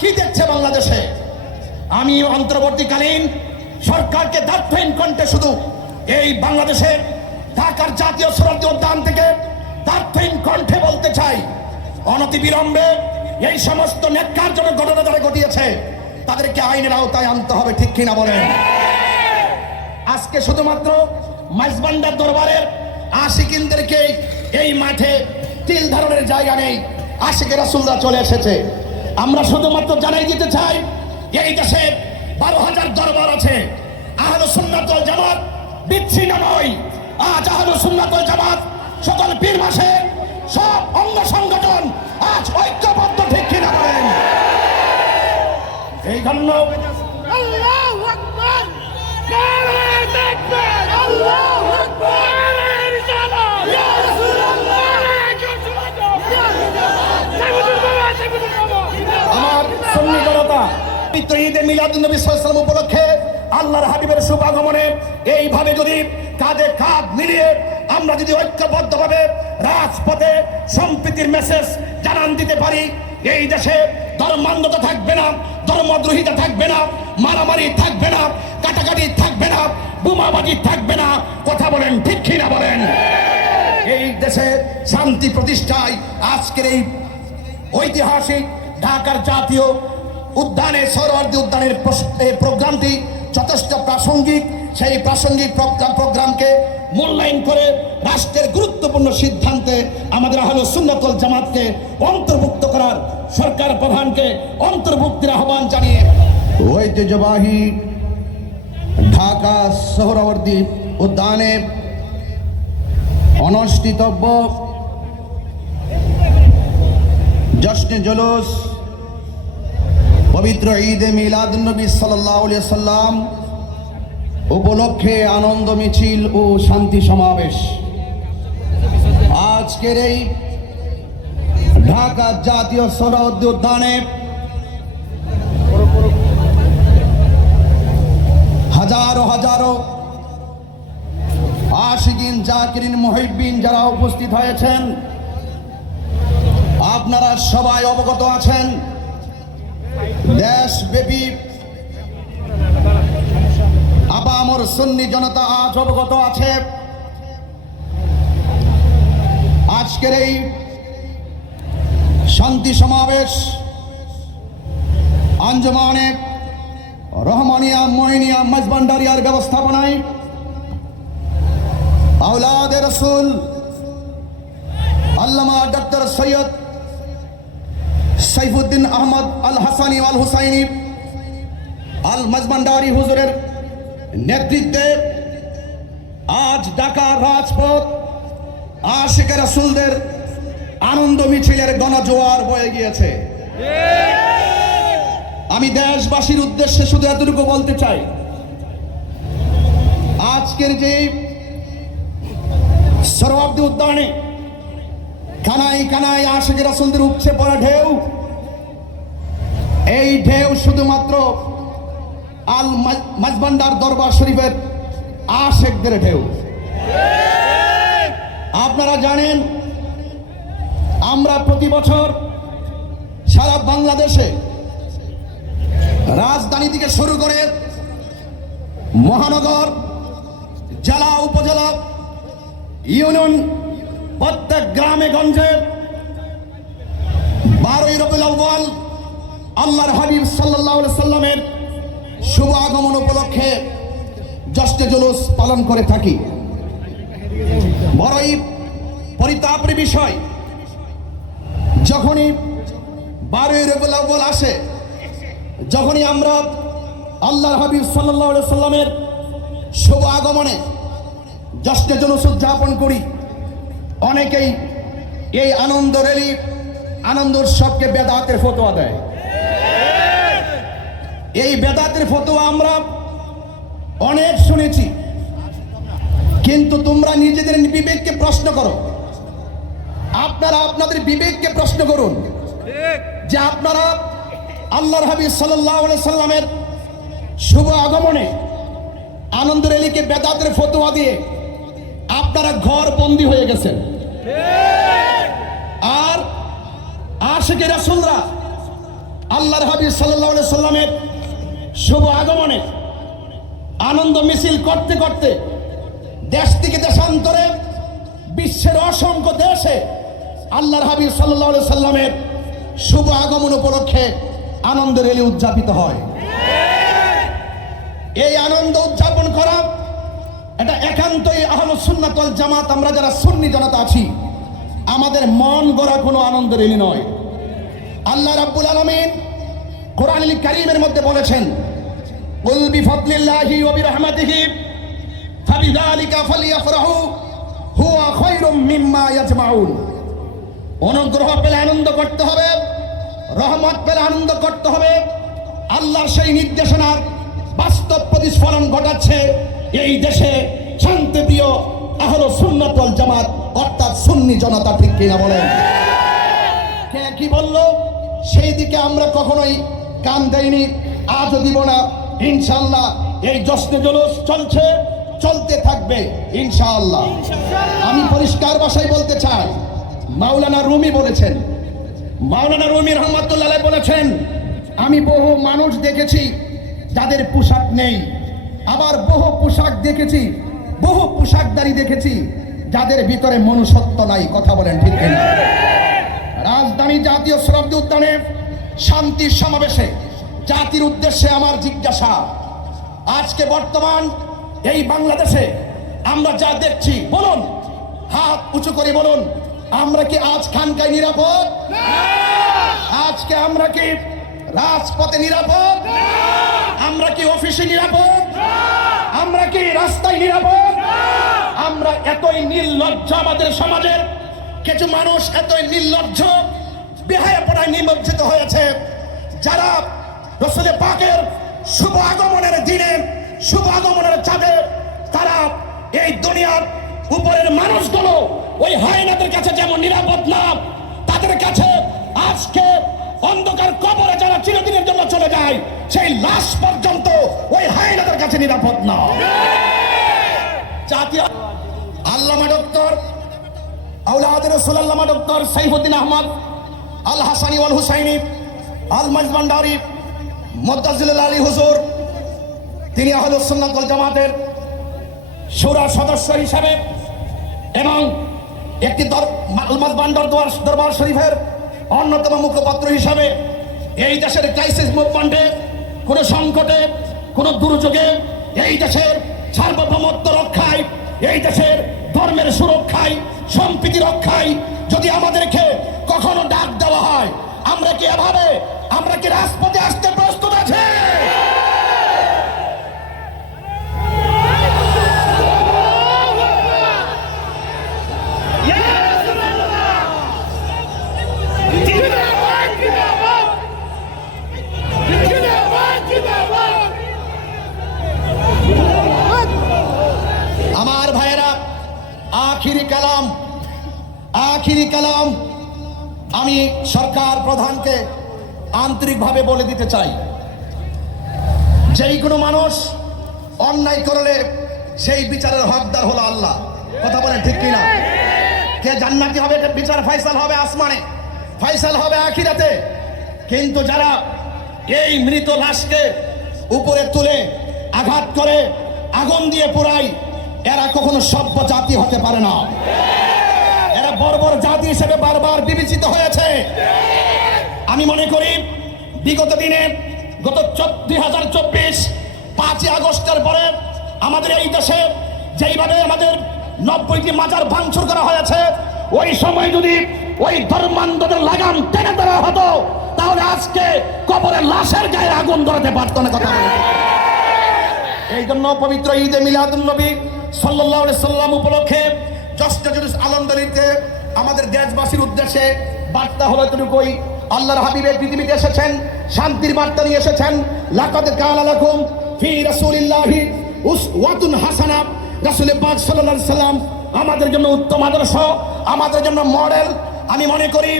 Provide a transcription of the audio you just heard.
কি দেখছে বাংলাদেশে? আমি অন্তর্বর্তীকালীন সরকারকে দার্থহীন কণ্ঠে শুধু এই বাংলাদেশের ঢাকার জাতীয় সরহদ উদ্যান থেকে দার্থহীন কণ্ঠে বলতে চাই। অনতি বিলম্বে এই সমস্ত ন্যাক্কারজনক ঘটনা যারা ঘটিয়েছে, তাদেরকে আইনের আওতায় আনতে হবে, ঠিক কিনা বলেন? আজকে শুধুমাত্র মাইজবান্ডার দরবারের আশিকিনদেরকে এই মাঠে তিল ধারণের জায়গা নেই। আশিকে রাসুলরা চলে এসেছে। আমরা শুধুমাত্র জানাই দিতে চাই, এই দেশে বারো হাজার দরবার আছে। আহল সুন্নাতল জামাত, বিচ্ছিন্ন নয়। আজ আহল সুন্নাতল জামাত সকল পীর মাসে সব অঙ্গ সংগঠন আজ ঐক্যবদ্ধ ঠিক কিনা বলেন? এই জন্য পবিত্র ঈদে মিলাদুন নবী সাল্লাল্লাহু উপলক্ষে আল্লাহর হাবিবের শুভ আগমনে এইভাবে যদি কাঁধে কাঁধ মিলিয়ে আমরা যদি ঐক্যবদ্ধভাবে রাজপথে সম্প্রীতির মেসেজ জানান দিতে পারি, এই দেশে ধর্মান্ধতা থাকবে না, ধর্মদ্রোহিতা থাকবে না, মারামারি থাকবে না, কাটাকাটি থাকবে না, বোমাবাজি থাকবে না, কথা বলেন ঠিক কিনা বলেন? এই দেশে শান্তি প্রতিষ্ঠায় আজকের এই ঐতিহাসিক ঢাকার জাতীয় উদ্যানে সৌরবর্তী উদ্যানের প্রোগ্রামটি যথেষ্ট প্রাসঙ্গিক। সেই প্রাসঙ্গিক প্রোগ্রাম, প্রোগ্রামকে মূল্যায়ন করে রাষ্ট্রের গুরুত্বপূর্ণ সিদ্ধান্তে আমাদের আহল সুন্নতল জামাতকে অন্তর্ভুক্ত করার সরকার প্রধানকে অন্তর্ভুক্তির আহ্বান জানিয়ে ঐতিহ্যবাহী ঢাকা সোহরাবর্তী উদ্যানে অনুষ্ঠিতব্য। জশ্নে জলুস পবিত্র ঈদে মিলাদুন্নবী সাল্লাহ সাল্লাম উপলক্ষে আনন্দ, মিছিল ও শান্তি সমাবেশ। আজকের এই ঢাকা জাতীয় সরহদ উদ্যানে হাজারো হাজারো আশিকিন, জাকিরিন মুহিবিন যারা উপস্থিত হয়েছেন, আপনারা সবাই অবগত আছেন। দেশব্যাপী আপামর সুন্নি জনতা আজ অবগত আছে। আজকের এই শান্তি সমাবেশ আঞ্জমানে রহমানিয়া মহিনিয়া মজবান্ডারিয়ার ব্যবস্থাপনায় আউলাদের রসুল আল্লামা ডক্টর সৈয়দ সাইফুদ্দিন আহমদ আল হাসানি আল হুসাইনি, আল মজমান্ডারি হুজুরের নেতৃত্বে আজ ঢাকা রাজপথ আশেখ রাসুলদের আনন্দ মিছিলের গণজোয়ার বয়ে গিয়েছে। আমি দেশবাসীর উদ্দেশ্যে শুধু এতটুকু বলতে চাই, আজকের যে সরওয়াব্দি উদ্যানে কানাই কানাই আশেখ রাসুলদের উপচে পড়া ঢেউ। এই ঢেউ শুধুমাত্র আল মাজ- মাজবান্ডার দরবার শরীফের আশেকদের ঢেউ। আপনারা জানেন, আমরা প্রতি বছর সারা বাংলাদেশে রাজধানী থেকে শুরু করে মহানগর, জেলা, উপজেলা, ইউনিয়ন প্রত্যেক গ্রামে, গঞ্জে বারোই রবিউল আউয়াল আল্লাহর হাবিব আলাইহি সাল্লামের শুভ আগমন উপলক্ষে জশ্নে জুলুস পালন করে থাকি। বড়ই পরিতাপের বিষয়, যখনই বারোই আউয়াল আসে, যখনই আমরা আল্লাহর হাবিব আলাইহি সাল্লামের শুভ আগমনে জশ্নে জুলুস উদযাপন করি অনেকেই এই আনন্দ র্যালি আনন্দ উৎসবকে বেদাতের ফতোয়া দেয়। এই বেদাতের ফতোয়া আমরা অনেক শুনেছি। কিন্তু তোমরা নিজেদের বিবেককে প্রশ্ন করো। আপনারা আপনাদের বিবেককে প্রশ্ন করুন যে আপনারা আল্লাহর হাবিব সাল্লাহ সাল্লামের শুভ আগমনে আনন্দ রেলিকে বেদাতের ফতোয়া দিয়ে আপনারা ঘর বন্দি হয়ে গেছেন। আর আশেকের রাসুলরা আল্লাহর হাবিব সাল্লাহ সাল্লামের শুভ আগমনে আনন্দ মিছিল করতে করতে দেশ থেকে দেশান্তরে বিশ্বের অসংখ্য দেশে আল্লাহর হাবিব সাল্লাহ সাল্লামের শুভ আগমন উপলক্ষে আনন্দ রেলি উদযাপিত হয়। এই আনন্দ উদযাপন করা এটা একান্তই আহল সুন্নাতল জামাত, আমরা যারা সুন্নি জনতা আছি, আমাদের মন গড়া কোনো আনন্দ রেলি নয়। আল্লাহ রাব্বুল আলামিন কোরআনুল কারীমের মধ্যে বলেছেন, কুল বিফাদলিল্লাহি ওয়া বিরহমাতিহি, ফাবিযালিকা ফালিয়াফরাহু, হুয়া খায়রুম মিম্মা ইয়াজমাউন। অনুগ্রহ পেলে আনন্দ করতে হবে, রহমত পেলে আনন্দ করতে হবে। আল্লাহর সেই নির্দেশনার বাস্তব প্রতিস্ফলন ঘটাচ্ছে এই দেশে শান্তিপ্রিয় আহল সুন্নাতল জামাত অর্থাৎ সুন্নি জনতা ঠিক কিনা বলেন? কে কি বলল? সেই দিকে আমরা কখনোই কান দেইনি আজও দিব না ইনশাআল্লাহ এই জশ্নে জলুস চলছে চলতে থাকবে ইনশাআল্লাহ। আমি পরিষ্কার ভাষায় বলতে চাই মাওলানা রুমি বলেছেন মাওলানা রুমি রহমতুল্লাহ বলেছেন আমি বহু মানুষ দেখেছি যাদের পোশাক নেই। আবার বহু পোশাক দেখেছি, বহু পোশাকদারি দেখেছি, যাদের ভিতরে মনুষ্যত্ব নাই, কথা বলেন ঠিক রাজধানী জাতীয় শ্রদ্ধ উদ্যানে শান্তির সমাবেশে, জাতির উদ্দেশ্যে আমার জিজ্ঞাসা, আজকে বর্তমান এই বাংলাদেশে আমরা যা দেখছি, বলুন, হাত উঁচু করে বলুন, আমরা কি আজ খানকায় নিরাপদ? আজকে আমরা কি রাজপথে নিরাপদ? আমরা কি অফিসে নিরাপদ? আমরা কি রাস্তায় নিরাপদ? আমরা এতই নির্লজ্জ আমাদের সমাজের। কিছু মানুষ এতই নির্লজ্জ, বেহায়া পড়ায় নিমজ্জিত হয়েছে। যারা রসুল পাকের শুভ আগমনের দিনে, শুভ আগমনের চাঁদে, তারা এই দুনিয়ার উপরের মানুষগুলো ওই হায়নাদের কাছে যেমন নিরাপদ না, তাদের কাছে আজকে অন্ধকার কবরে যারা চিরদিনের জন্য চলে যায়, সেই লাশ পর্যন্ত কাছে নিরাপদ না। জাতীয় আল্লামা ডক্টর আউলাদের রসুল আল্লামা ডক্টর সাইফুদ্দিন আহমদ, আল হাসানি ওয়াল হুসাইনি, আল মাজবান্ডারি মদ্দাজিল আলী হুজুর, তিনি আহলুসুন্নাত জামাতের সুরা সদস্য হিসাবে এবং একটি আলমাজ বান্ডার দরবার শরীফের অন্যতম মুখপাত্র হিসাবে এই দেশের ক্রাইসিস মুভমেন্টে কোনো সংকটে কোনো দুর্যোগে এই দেশের সার্বভৌমত্ব রক্ষায়, এই দেশের ধর্মের সুরক্ষায়, সম্প্রীতি রক্ষায় যদি আমাদেরকে কখনো ডাক দেওয়া হয়, আমরা কি এভাবে, আমরা কি রাজপথে আসতে প্রস্তুত আছে? আখিরি কালাম আমি সরকার প্রধানকে আন্তরিকভাবে বলে দিতে চাই। যেই কোনো মানুষ অন্যায় করলে সেই বিচারের হকদার হলো আল্লাহ। কথা বলে ঠিক কিনা? কে জান্নাতি হবে বিচার ফাইসাল হবে আসমানে, ফাইসাল হবে আখিরাতে। কিন্তু যারা এই মৃত লাশকে উপরে তুলে আঘাত করে, আগুন দিয়ে পোড়ায়, এরা কখনো সভ্য জাতি হতে পারে না। বর্বর জাতি হিসেবে বারবার বিবেচিত হয়েছে। আমি মনে করি, বিগত দিনে গত দুই হাজার চব্বিশ, পাঁচই আগস্টের পরে আমাদের এই দেশে যেইভাবে আমাদের নব্বইটি মাজার ভাঙচুর করা হয়েছে, ওই সময় যদি ওই ধর্মান্ধদের লাগাম টেনে দেওয়া হতো, তাহলে আজকে কবরের লাশের গায়ে আগুন ধরাতে পারতো না কথা। এই জন্য পবিত্র ঈদে মিলাদুল নবী আলাইহি সাল্লাম উপলক্ষে জশ্ন জুলুস আলমদারিতে আমাদের দেশবাসীর উদ্দেশ্যে বার্তা হলো এতটুকুই। আল্লাহর হাবিবে পৃথিবীতে এসেছেন, শান্তির বার্তা নিয়ে এসেছেন। লাকাদ কানা লাকুম ফি রাসূলিল্লাহি উসওয়াতুন হাসানা। রাসূল পাক সাল্লাল্লাহু আলাইহি সাল্লাম আমাদের জন্য উত্তম আদর্শ, আমাদের জন্য মডেল। আমি মনে করি